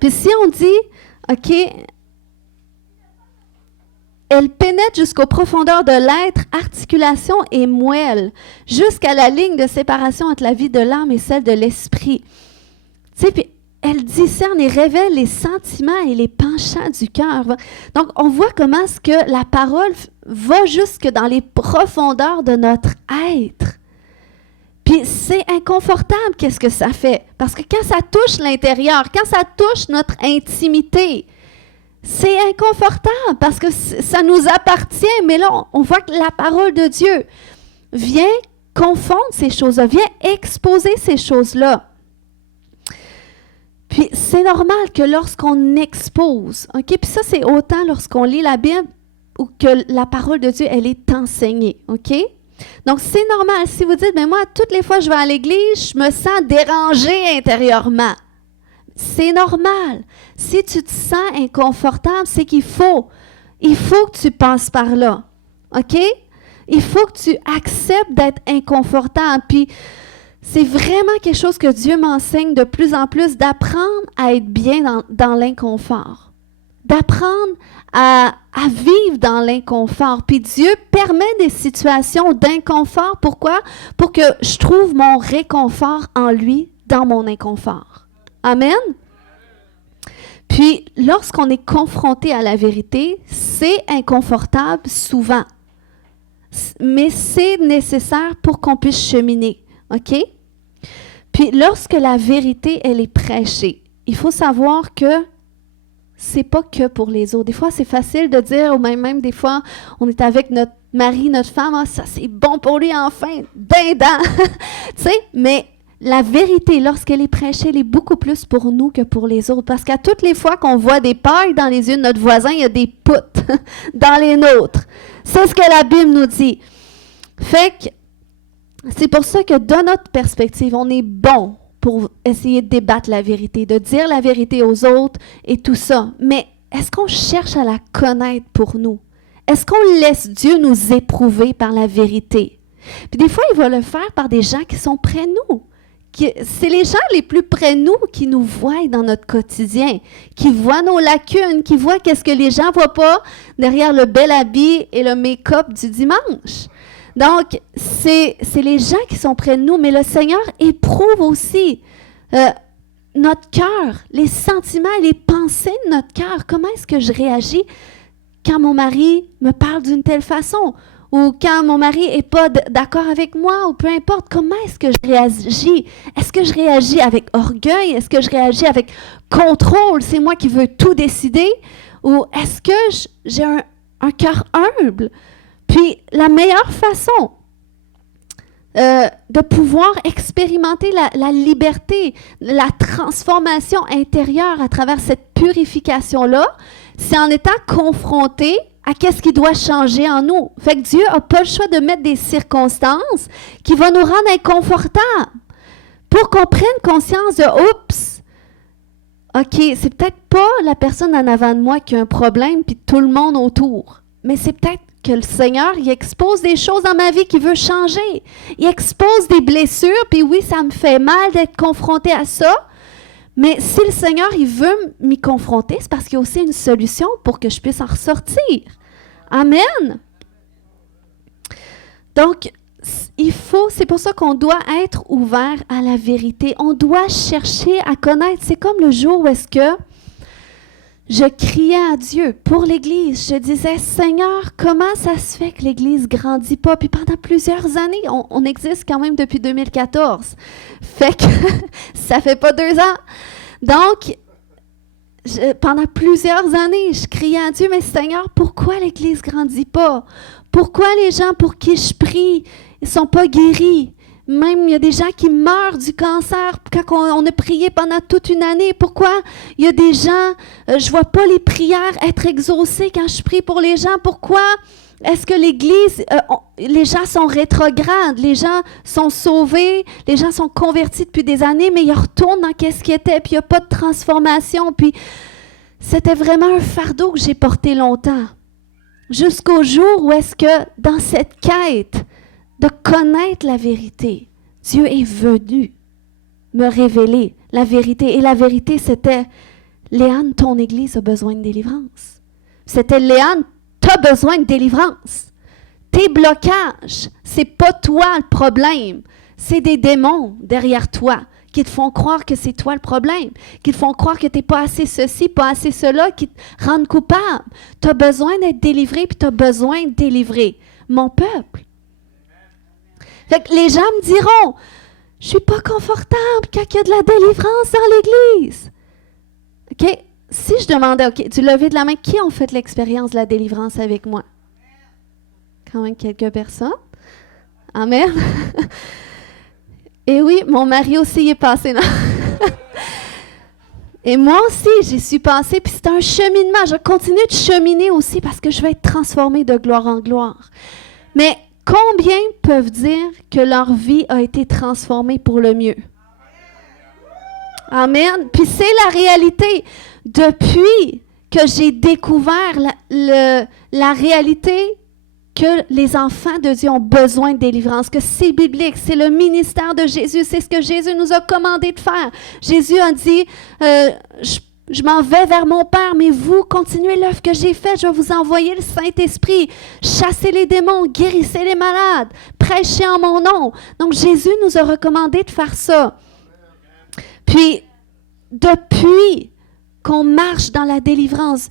Puis si on dit, OK, elle pénètre jusqu'aux profondeurs de l'être, articulation et moelle, jusqu'à la ligne de séparation entre la vie de l'âme et celle de l'esprit. Tu sais, puis elle discerne et révèle les sentiments et les penchants du cœur. Donc, on voit comment est-ce que la parole va jusque dans les profondeurs de notre être. Puis c'est inconfortable, qu'est-ce que ça fait? Parce que quand ça touche l'intérieur, quand ça touche notre intimité, c'est inconfortable parce que ça nous appartient. Mais là, on voit que la parole de Dieu vient confondre ces choses-là, vient exposer ces choses-là. Puis c'est normal que lorsqu'on expose, OK? Puis ça, c'est autant lorsqu'on lit la Bible ou que la parole de Dieu, elle est enseignée, OK? Donc, c'est normal. Si vous dites, mais moi, toutes les fois que je vais à l'église, je me sens dérangée intérieurement. C'est normal. Si tu te sens inconfortable, c'est qu'il faut que tu passes par là. OK? Il faut que tu acceptes d'être inconfortable. Puis, c'est vraiment quelque chose que Dieu m'enseigne de plus en plus, d'apprendre à être bien dans l'inconfort. D'apprendre à vivre dans l'inconfort. Puis Dieu permet des situations d'inconfort. Pourquoi? Pour que je trouve mon réconfort en lui dans mon inconfort. Amen? Puis, lorsqu'on est confronté à la vérité, c'est inconfortable souvent. Mais c'est nécessaire pour qu'on puisse cheminer. OK? Puis, lorsque la vérité, elle est prêchée, il faut savoir que c'est pas que pour les autres. Des fois, c'est facile de dire, ou même des fois, on est avec notre mari, notre femme, ça c'est bon pour lui enfin, dindant. Tu sais, mais la vérité, lorsqu'elle est prêchée, elle est beaucoup plus pour nous que pour les autres. Parce qu'à toutes les fois qu'on voit des pailles dans les yeux de notre voisin, il y a des poutres dans les nôtres. C'est ce que la Bible nous dit. Fait que c'est pour ça que de notre perspective, on est bon pour essayer de débattre la vérité, de dire la vérité aux autres et tout ça. Mais est-ce qu'on cherche à la connaître pour nous? est-ce qu'on laisse Dieu nous éprouver par la vérité? Puis des fois, il va le faire par des gens qui sont près de nous. C'est les gens les plus près de nous qui nous voient dans notre quotidien, qui voient nos lacunes, qui voient qu'est-ce que les gens ne voient pas derrière le bel habit et le make-up du dimanche. Donc, c'est les gens qui sont près de nous, mais le Seigneur éprouve aussi notre cœur, les sentiments, les pensées de notre cœur. Comment est-ce que je réagis quand mon mari me parle d'une telle façon? Ou quand mon mari n'est pas d'accord avec moi, ou peu importe, comment est-ce que je réagis? Est-ce que je réagis avec orgueil? Est-ce que je réagis avec contrôle? C'est moi qui veux tout décider? Ou est-ce que j'ai un cœur humble? Puis la meilleure façon de pouvoir expérimenter la liberté, la transformation intérieure à travers cette purification-là, c'est en étant confronté à qu'est-ce qui doit changer en nous. Fait que Dieu n'a pas le choix de mettre des circonstances qui vont nous rendre inconfortables pour qu'on prenne conscience de « Oups! OK, c'est peut-être pas la personne en avant de moi qui a un problème puis tout le monde autour, mais c'est peut-être que le Seigneur, il expose des choses dans ma vie qu'il veut changer. Il expose des blessures, puis oui, ça me fait mal d'être confronté à ça, mais si le Seigneur, il veut m'y confronter, c'est parce qu'il y a aussi une solution pour que je puisse en ressortir. Amen. Donc, c'est pour ça qu'on doit être ouvert à la vérité. On doit chercher à connaître. C'est comme le jour où est-ce que je criais à Dieu pour l'Église. Je disais, Seigneur, comment ça se fait que l'Église ne grandit pas? Puis pendant plusieurs années, on existe quand même depuis 2014. Fait que ça fait pas 2 ans. Donc, pendant plusieurs années, je criais à Dieu, mais Seigneur, pourquoi l'Église ne grandit pas? Pourquoi les gens pour qui je prie ne sont pas guéris? Même, il y a des gens qui meurent du cancer quand on a prié pendant toute une année. Pourquoi il y a des gens, je ne vois pas les prières être exaucées quand je prie pour les gens? Pourquoi est-ce que l'Église, les gens sont rétrogrades, les gens sont sauvés, les gens sont convertis depuis des années, mais ils retournent dans qu'est-ce qui était, puis il n'y a pas de transformation. Puis c'était vraiment un fardeau que j'ai porté longtemps. Jusqu'au jour où est-ce que dans cette quête de connaître la vérité, Dieu est venu me révéler la vérité. Et la vérité, c'était, Léane, ton Église a besoin de délivrance. C'était, Léane, tu as besoin de délivrance. Tes blocages, c'est pas toi le problème. C'est des démons derrière toi qui te font croire que c'est toi le problème, qui te font croire que tu n'es pas assez ceci, pas assez cela, qui te rendent coupable. Tu as besoin d'être délivré, puis tu as besoin de délivrer mon peuple. Fait que les gens me diront, je ne suis pas confortable quand il y a de la délivrance dans l'Église. OK? Si je demandais, OK, du lever de la main, qui ont fait l'expérience de la délivrance avec moi? Quand même quelques personnes. Amen. Et oui, mon mari aussi y est passé. Non? Et moi aussi, j'y suis passée, puis c'est un cheminement. Je continue de cheminer aussi parce que je vais être transformée de gloire en gloire. Mais combien peuvent dire que leur vie a été transformée pour le mieux? Amen. Puis c'est la réalité. Depuis que j'ai découvert la réalité que les enfants de Dieu ont besoin de délivrance, que c'est biblique, c'est le ministère de Jésus, c'est ce que Jésus nous a commandé de faire. Jésus a dit, je m'en vais vers mon Père, mais vous, continuez l'œuvre que j'ai faite, je vais vous envoyer le Saint-Esprit, chassez les démons, guérissez les malades, prêchez en mon nom. Donc Jésus nous a recommandé de faire ça. Puis, depuis qu'on marche dans la délivrance,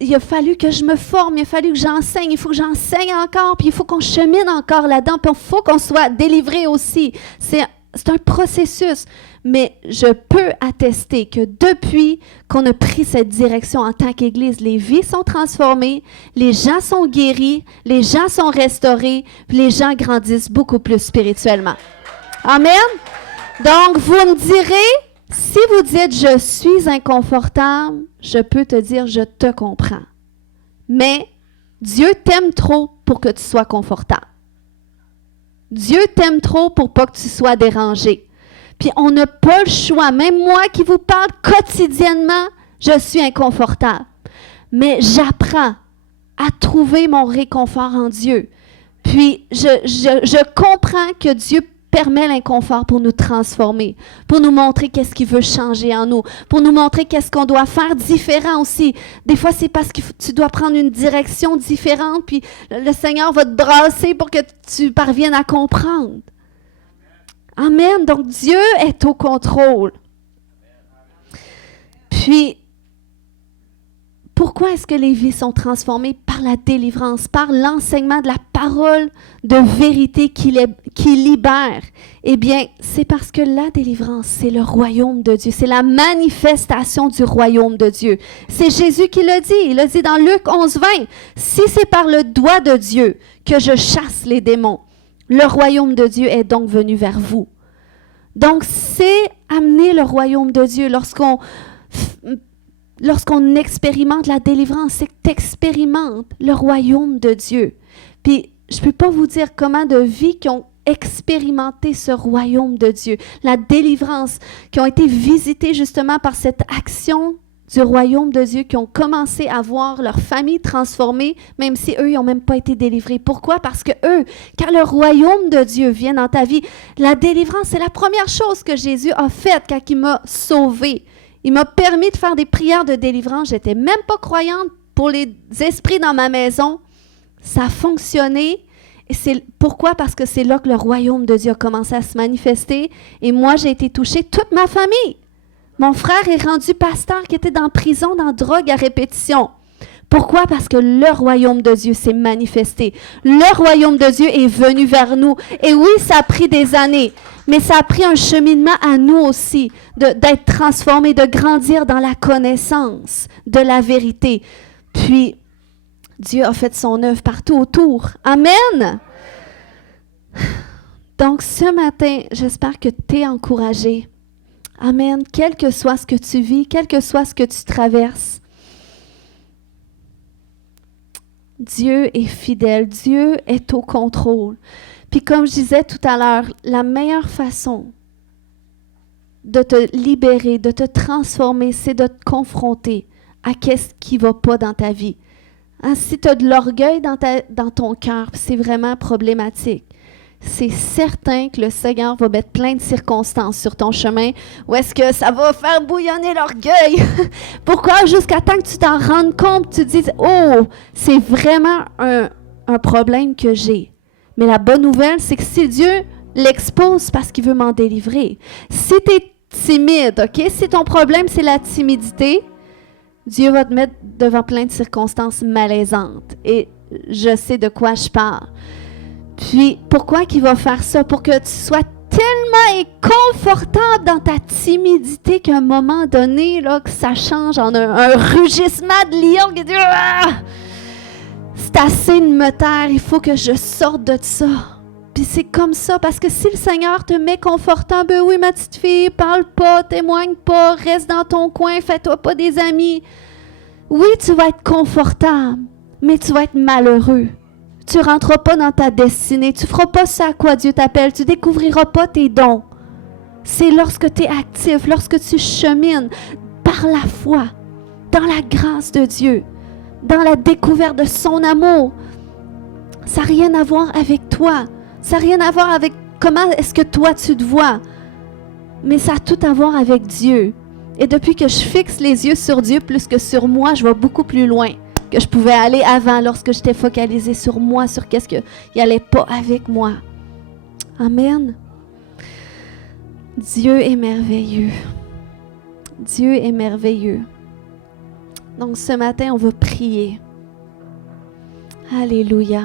il a fallu que je me forme, il a fallu que j'enseigne, il faut que j'enseigne encore, puis il faut qu'on chemine encore là-dedans, puis il faut qu'on soit délivré aussi. C'est un processus, mais je peux attester que depuis qu'on a pris cette direction en tant qu'Église, les vies sont transformées, les gens sont guéris, les gens sont restaurés, puis les gens grandissent beaucoup plus spirituellement. Amen? Donc, vous me direz, si vous dites « je suis inconfortable », je peux te dire « je te comprends ». Mais Dieu t'aime trop pour que tu sois confortable. Dieu t'aime trop pour pas que tu sois dérangé. Puis on n'a pas le choix. Même moi qui vous parle quotidiennement, je suis inconfortable. Mais j'apprends à trouver mon réconfort en Dieu. Puis, je comprends que Dieu permet l'inconfort pour nous transformer, pour nous montrer qu'est-ce qu'il veut changer en nous, pour nous montrer qu'est-ce qu'on doit faire différent aussi. Des fois, c'est parce que tu dois prendre une direction différente, puis le Seigneur va te brasser pour que tu parviennes à comprendre. Amen. Donc, Dieu est au contrôle. Puis, pourquoi est-ce que les vies sont transformées par la délivrance, par l'enseignement de la parole de vérité qui libère? Eh bien, c'est parce que la délivrance, c'est le royaume de Dieu. C'est la manifestation du royaume de Dieu. C'est Jésus qui l'a dit. Il a dit dans Luc 11, 20, « Si c'est par le doigt de Dieu que je chasse les démons, le royaume de Dieu est donc venu vers vous. » Donc, c'est amener le royaume de Dieu lorsqu'on expérimente la délivrance, c'est que tu expérimentes le royaume de Dieu. Puis, je ne peux pas vous dire comment de vies qui ont expérimenté ce royaume de Dieu, la délivrance, qui ont été visitées justement par cette action du royaume de Dieu, qui ont commencé à voir leur famille transformée, même si eux, ils n'ont même pas été délivrés. Pourquoi? Parce que eux, quand le royaume de Dieu vient dans ta vie, la délivrance, c'est la première chose que Jésus a faite quand il m'a sauvée. Il m'a permis de faire des prières de délivrance. Je n'étais même pas croyante pour les esprits dans ma maison. Ça a fonctionné. Et pourquoi? Parce que c'est là que le royaume de Dieu a commencé à se manifester. Et moi, j'ai été touchée, toute ma famille. Mon frère est rendu pasteur qui était dans prison, dans drogue à répétition. Pourquoi? Parce que le royaume de Dieu s'est manifesté. Le royaume de Dieu est venu vers nous. Et oui, ça a pris des années. Mais ça a pris un cheminement à nous aussi, d'être transformés, de grandir dans la connaissance de la vérité. Puis, Dieu a fait son œuvre partout autour. Amen! Donc, ce matin, j'espère que tu es encouragé. Amen. Quel que soit ce que tu vis, quel que soit ce que tu traverses, Dieu est fidèle. Dieu est au contrôle. Puis comme je disais tout à l'heure, la meilleure façon de te libérer, de te transformer, c'est de te confronter à qu'est-ce qui ne va pas dans ta vie. Hein, si tu as de l'orgueil dans ton cœur, c'est vraiment problématique. C'est certain que le Seigneur va mettre plein de circonstances sur ton chemin où est-ce que ça va faire bouillonner l'orgueil. Pourquoi? Jusqu'à temps que tu t'en rendes compte, tu te dises « Oh, c'est vraiment un problème que j'ai. » Mais la bonne nouvelle, c'est que si Dieu l'expose, c'est parce qu'il veut m'en délivrer. Si tu es timide, OK? Si ton problème, c'est la timidité, Dieu va te mettre devant plein de circonstances malaisantes. Et je sais de quoi je parle. Puis, pourquoi qu'il va faire ça? Pour que tu sois tellement inconfortable dans ta timidité qu'à un moment donné, là, que ça change en un rugissement de lion qui dit « Ah! C'est assez de me taire, il faut que je sorte de ça. » Puis c'est comme ça, parce que si le Seigneur te met confortable, ben oui, ma petite fille, parle pas, témoigne pas, reste dans ton coin, fais-toi pas des amis. Oui, tu vas être confortable, mais tu vas être malheureux. Tu ne rentreras pas dans ta destinée, tu ne feras pas ça à quoi Dieu t'appelle, tu ne découvriras pas tes dons. C'est lorsque tu es actif, lorsque tu chemines par la foi, dans la grâce de Dieu, dans la découverte de son amour. Ça n'a rien à voir avec toi. Ça n'a rien à voir avec comment est-ce que toi tu te vois. Mais ça a tout à voir avec Dieu. Et depuis que je fixe les yeux sur Dieu plus que sur moi, je vais beaucoup plus loin que je pouvais aller avant lorsque j'étais focalisée sur moi, sur qu'est-ce qu'il n'allait pas avec moi. Amen. Dieu est merveilleux. Dieu est merveilleux. Donc ce matin, on va prier. Alléluia.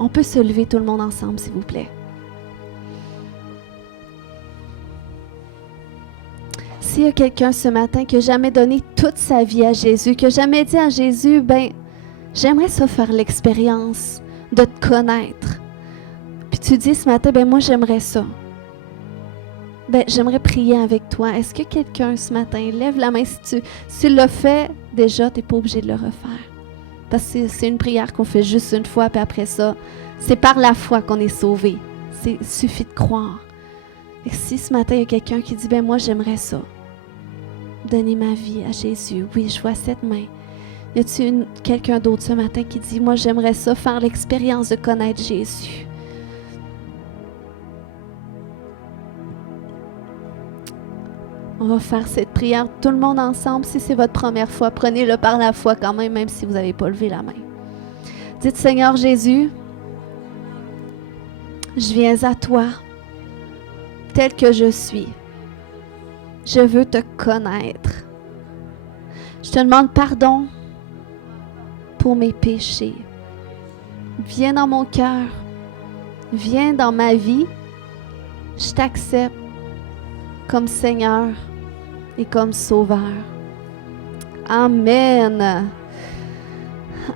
On peut se lever tout le monde ensemble, s'il vous plaît. S'il y a quelqu'un ce matin qui n'a jamais donné toute sa vie à Jésus, qui n'a jamais dit à Jésus, ben, j'aimerais ça faire l'expérience de te connaître. Puis tu dis ce matin, ben moi j'aimerais ça. Ben, j'aimerais prier avec toi. Est-ce que quelqu'un ce matin, lève la main si tu l'as fait déjà, tu n'es pas obligé de le refaire. Parce que c'est une prière qu'on fait juste une fois, puis après ça, c'est par la foi qu'on est sauvé. Il suffit de croire. Et si ce matin, il y a quelqu'un qui dit, ben moi j'aimerais ça. Donner ma vie à Jésus. Oui, je vois cette main. Y a-t-il quelqu'un d'autre ce matin qui dit, moi j'aimerais ça, faire l'expérience de connaître Jésus? On va faire cette prière tout le monde ensemble. Si c'est votre première fois, prenez-le par la foi quand même si vous n'avez pas levé la main. Dites, Seigneur Jésus, je viens à toi, tel que je suis. Je veux te connaître. Je te demande pardon pour mes péchés. Viens dans mon cœur. Viens dans ma vie. Je t'accepte comme Seigneur et comme Sauveur. Amen.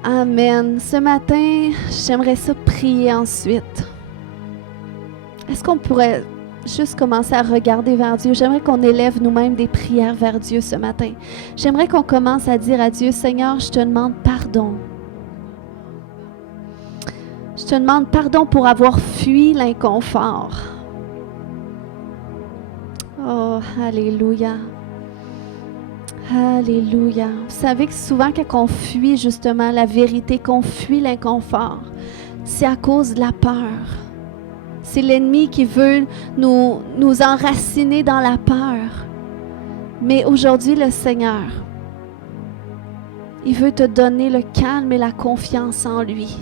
Amen. Ce matin, j'aimerais ça prier ensuite. Est-ce qu'on pourrait juste commencer à regarder vers Dieu? J'aimerais qu'on élève nous-mêmes des prières vers Dieu ce matin. J'aimerais qu'on commence à dire à Dieu, Seigneur, je te demande pardon. Je te demande pardon pour avoir fui l'inconfort. Oh, alléluia. Alléluia. Vous savez que souvent quand on fuit justement la vérité, qu'on fuit l'inconfort, c'est à cause de la peur. C'est l'ennemi qui veut nous enraciner dans la peur. Mais aujourd'hui, le Seigneur, il veut te donner le calme et la confiance en lui.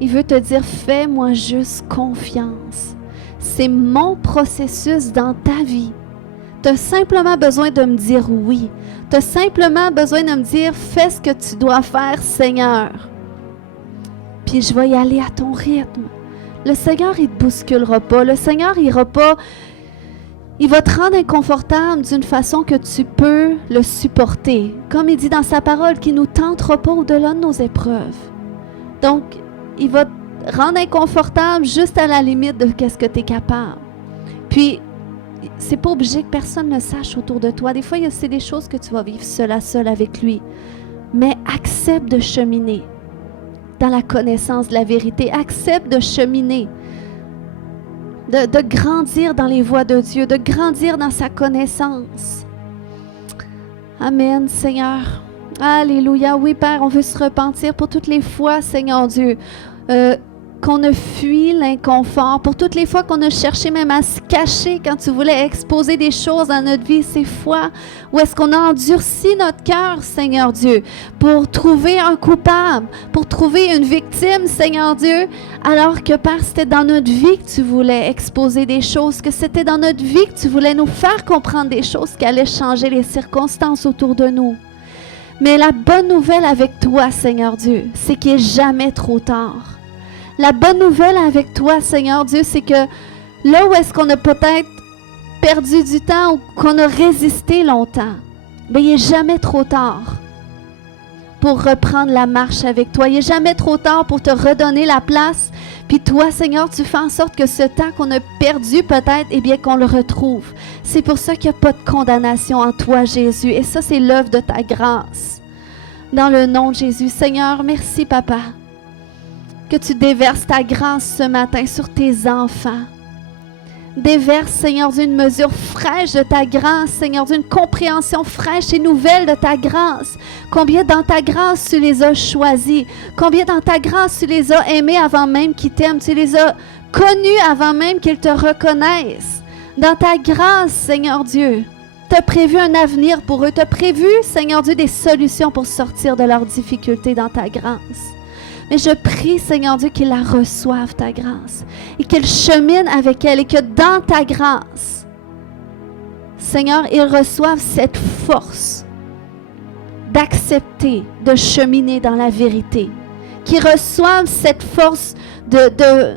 Il veut te dire, fais-moi juste confiance. C'est mon processus dans ta vie. Tu as simplement besoin de me dire oui. Tu as simplement besoin de me dire, fais ce que tu dois faire, Seigneur. Puis je vais y aller à ton rythme. Le Seigneur, il ne te bousculera pas. Le Seigneur, il va te rendre inconfortable d'une façon que tu peux le supporter. Comme il dit dans sa parole, qu'il ne nous tentera pas au-delà de nos épreuves. Donc, il va te rendre inconfortable juste à la limite de ce que tu es capable. Puis, c'est pas obligé que personne ne sache autour de toi. Des fois, c'est des choses que tu vas vivre seul à seul avec lui. Mais accepte de cheminer dans la connaissance de la vérité. Accepte de cheminer, de grandir dans les voies de Dieu, de grandir dans sa connaissance. Amen, Seigneur. Alléluia. Oui, Père, on veut se repentir pour toutes les fois, Seigneur Dieu, qu'on a fui l'inconfort, pour toutes les fois qu'on a cherché même à se cacher quand tu voulais exposer des choses dans notre vie, ces fois où est-ce qu'on a endurci notre cœur, Seigneur Dieu, pour trouver un coupable, pour trouver une victime, Seigneur Dieu, alors que, Père, c'était dans notre vie que tu voulais exposer des choses, que c'était dans notre vie que tu voulais nous faire comprendre des choses qui allaient changer les circonstances autour de nous. Mais la bonne nouvelle avec toi, Seigneur Dieu, c'est qu'il n'est jamais trop tard. La bonne nouvelle avec toi, Seigneur Dieu, c'est que là où est-ce qu'on a peut-être perdu du temps ou qu'on a résisté longtemps, bien, il n'est jamais trop tard pour reprendre la marche avec toi. Il n'est jamais trop tard pour te redonner la place. Puis toi, Seigneur, tu fais en sorte que ce temps qu'on a perdu peut-être, eh bien, qu'on le retrouve. C'est pour ça qu'il n'y a pas de condamnation en toi, Jésus. Et ça, c'est l'œuvre de ta grâce. Dans le nom de Jésus. Seigneur, merci, Papa, que tu déverses ta grâce ce matin sur tes enfants. Déverse, Seigneur Dieu, une mesure fraîche de ta grâce, Seigneur Dieu, une compréhension fraîche et nouvelle de ta grâce. Combien dans ta grâce tu les as choisis, combien dans ta grâce tu les as aimés avant même qu'ils t'aiment, tu les as connus avant même qu'ils te reconnaissent. Dans ta grâce, Seigneur Dieu, tu as prévu un avenir pour eux, tu as prévu, Seigneur Dieu, des solutions pour sortir de leurs difficultés dans ta grâce. Mais je prie, Seigneur Dieu, qu'ils la reçoivent, ta grâce, et qu'ils cheminent avec elle, et que dans ta grâce, Seigneur, ils reçoivent cette force d'accepter, de cheminer dans la vérité, qu'ils reçoivent cette force de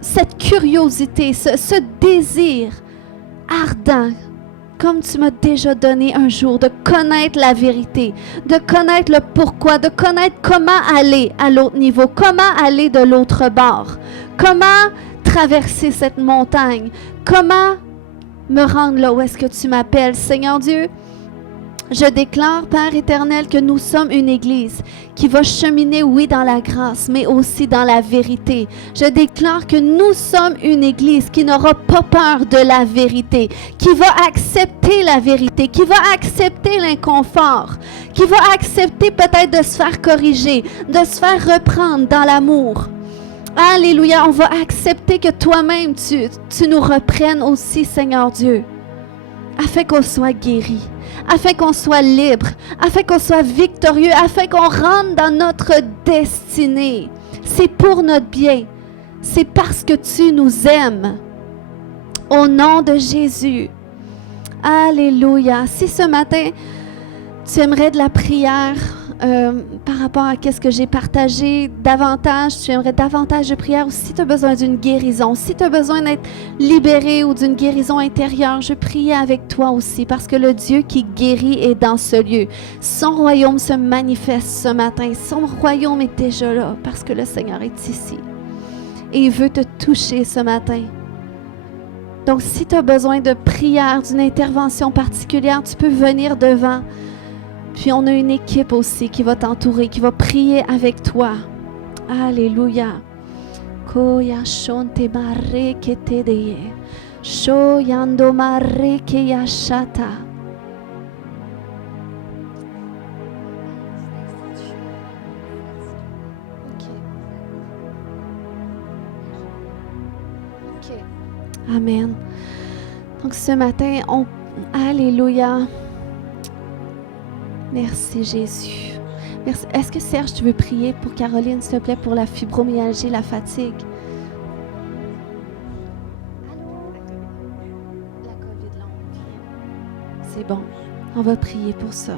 cette curiosité, ce désir ardent, comme tu m'as déjà donné un jour, de connaître la vérité, de connaître le pourquoi, de connaître comment aller à l'autre niveau, comment aller de l'autre bord, comment traverser cette montagne, comment me rendre là où est-ce que tu m'appelles. Seigneur Dieu, Je déclare, Père éternel, que nous sommes une Église qui va cheminer, oui, dans la grâce, mais aussi dans la vérité. Je déclare que nous sommes une Église qui n'aura pas peur de la vérité, qui va accepter la vérité, qui va accepter l'inconfort, qui va accepter peut-être de se faire corriger, de se faire reprendre dans l'amour. Alléluia, on va accepter que toi-même, tu nous reprennes aussi, Seigneur Dieu, afin qu'on soit guéri, afin qu'on soit libre, afin qu'on soit victorieux, afin qu'on rentre dans notre destinée. C'est pour notre bien. C'est parce que tu nous aimes. Au nom de Jésus. Alléluia. Si ce matin, tu aimerais de la prière par rapport à ce que j'ai partagé davantage, tu aimerais davantage de prière, ou si tu as besoin d'une guérison, si tu as besoin d'être libéré ou d'une guérison intérieure, je prie avec toi aussi, parce que le Dieu qui guérit est dans ce lieu. Son royaume se manifeste ce matin. Son royaume est déjà là, parce que le Seigneur est ici. Et il veut te toucher ce matin. Donc, si tu as besoin de prière, d'une intervention particulière, tu peux venir devant. Puis on a une équipe aussi qui va t'entourer, qui va prier avec toi. Alléluia. Koya shonte mare kete deye. Shoyando mare keya shata. Amen. Donc ce matin, Alléluia. Merci Jésus. Merci. Est-ce que Serge, tu veux prier pour Caroline, s'il te plaît, pour la fibromyalgie, la fatigue? La COVID longue. C'est bon. On va prier pour ça.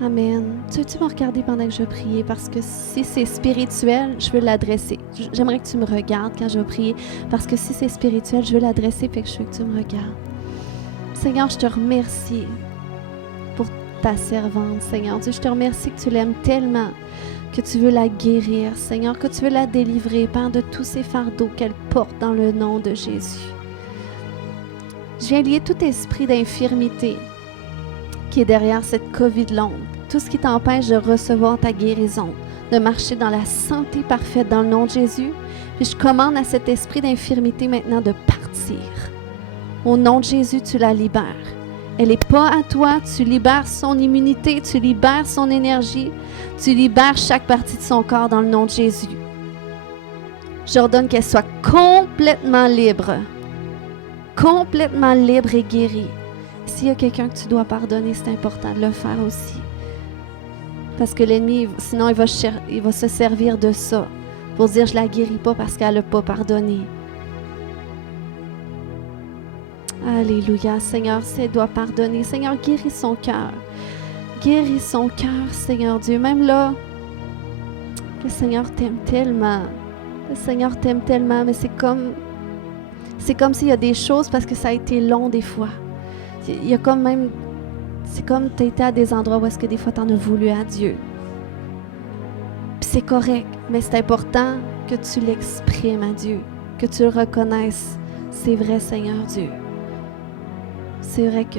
Amen. Tu veux-tu me regarder pendant que je prie? Parce que si c'est spirituel, je veux l'adresser. J'aimerais que tu me regardes quand je vais prier. Parce que si c'est spirituel, je veux l'adresser, fait que je veux que tu me regardes. Seigneur, je te remercie pour ta servante, Seigneur Dieu. Je te remercie que tu l'aimes tellement, que tu veux la guérir, Seigneur, que tu veux la délivrer, Père, de tous ces fardeaux qu'elle porte dans le nom de Jésus. Je viens lier tout esprit d'infirmité qui est derrière cette COVID longue. Tout ce qui t'empêche de recevoir ta guérison, de marcher dans la santé parfaite dans le nom de Jésus. Puis je commande à cet esprit d'infirmité maintenant de partir. Au nom de Jésus, tu la libères. Elle n'est pas à toi, tu libères son immunité, tu libères son énergie, tu libères chaque partie de son corps dans le nom de Jésus. J'ordonne qu'elle soit complètement libre et guérie. S'il y a quelqu'un que tu dois pardonner, c'est important de le faire aussi. Parce que l'ennemi, sinon il va se servir de ça pour dire « je la guéris pas parce qu'elle n'a pas pardonné ». Alléluia, Seigneur, si elle doit pardonner, Seigneur, guéris son cœur. Guéris son cœur, Seigneur Dieu. Même là, le Seigneur t'aime tellement. Le Seigneur t'aime tellement, mais c'est comme s'il y a des choses, parce que ça a été long des fois. Il y a comme même, c'est comme tu as été à des endroits où est-ce que des fois tu en as voulu à Dieu. Puis c'est correct, mais c'est important que tu l'exprimes à Dieu, que tu le reconnaisses. C'est vrai, Seigneur Dieu. C'est vrai que...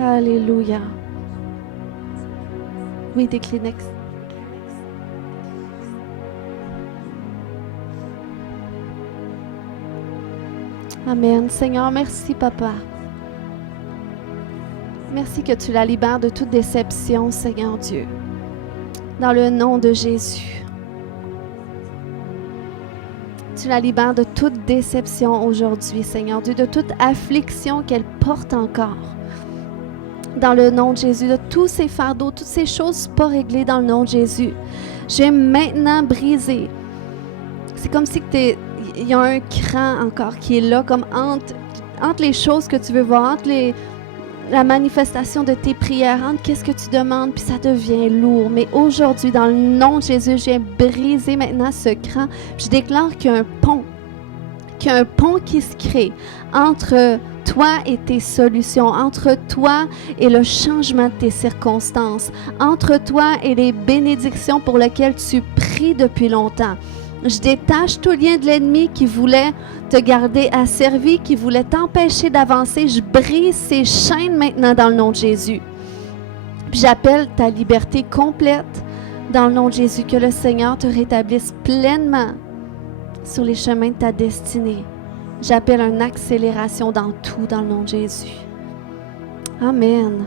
Alléluia. Oui, des Kleenex. Amen. Seigneur, merci, Papa. Merci que tu la libères de toute déception, Seigneur Dieu. Dans le nom de Jésus. Tu la libères de toute déception aujourd'hui, Seigneur Dieu, de toute affliction qu'elle porte encore. Dans le nom de Jésus, de tous ces fardeaux, toutes ces choses pas réglées dans le nom de Jésus. Je vais maintenant briser. C'est comme si il y a un cran encore qui est là, comme entre les choses que tu veux voir, entre la manifestation de tes prières, entre qu'est-ce que tu demandes, puis ça devient lourd. Mais aujourd'hui, dans le nom de Jésus, je viens briser maintenant ce cran. Je déclare qu'il y a un pont qui se crée entre toi et tes solutions, entre toi et le changement de tes circonstances, entre toi et les bénédictions pour lesquelles tu pries depuis longtemps. Je détache tout lien de l'ennemi qui voulait te garder asservi, qui voulait t'empêcher d'avancer. Je brise ces chaînes maintenant dans le nom de Jésus. Puis j'appelle ta liberté complète dans le nom de Jésus, que le Seigneur te rétablisse pleinement sur les chemins de ta destinée. J'appelle une accélération dans tout dans le nom de Jésus. Amen.